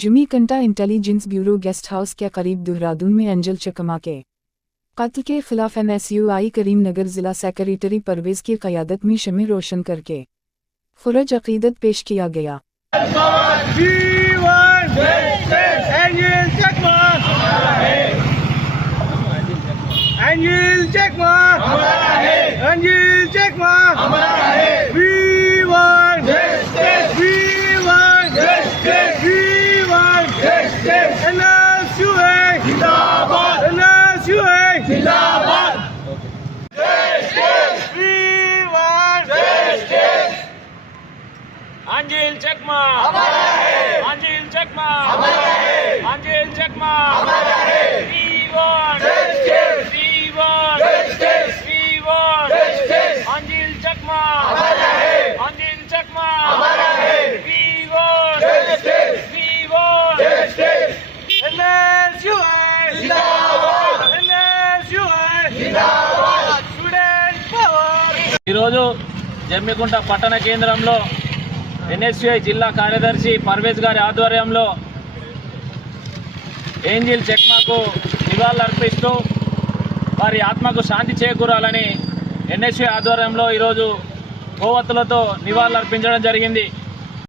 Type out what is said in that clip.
जुमीकंटा intelligence bureau guest house के करीब देहरादून में एंजल चकमा के कत्ल के खिलाफ NSUI करीमनगर जिला सेक्रेटरी परवेज की क़यादत में शमे रोशन करके खुरज अक़ीदत पेश किया गया। Anjil Chakma हमारा है, Anjil Chakma हमारा है, Anjil Chakma हमारा है। We want justice, we want justice, we want justice। Anjil Chakma हमारा है, Anjil Chakma हमारा है। We want justice, we want justice। NSUI जिंदाबाद, NSUI जिंदाबाद। Student power। ఈరోజు జమ్మికుంట పట్టణ కేంద్రంలో NSUI జిల్లా కార్యదర్శి పర్వేజ్ గారి ఆధ్వర్యంలో ఏంజిల్ చెక్మాకు నివాళులర్పిస్తూ వారి ఆత్మకు శాంతి చేకూరాలని NSUI ఆధ్వర్యంలో ఈరోజు కోవత్తులతో నివాళులర్పించడం జరిగింది।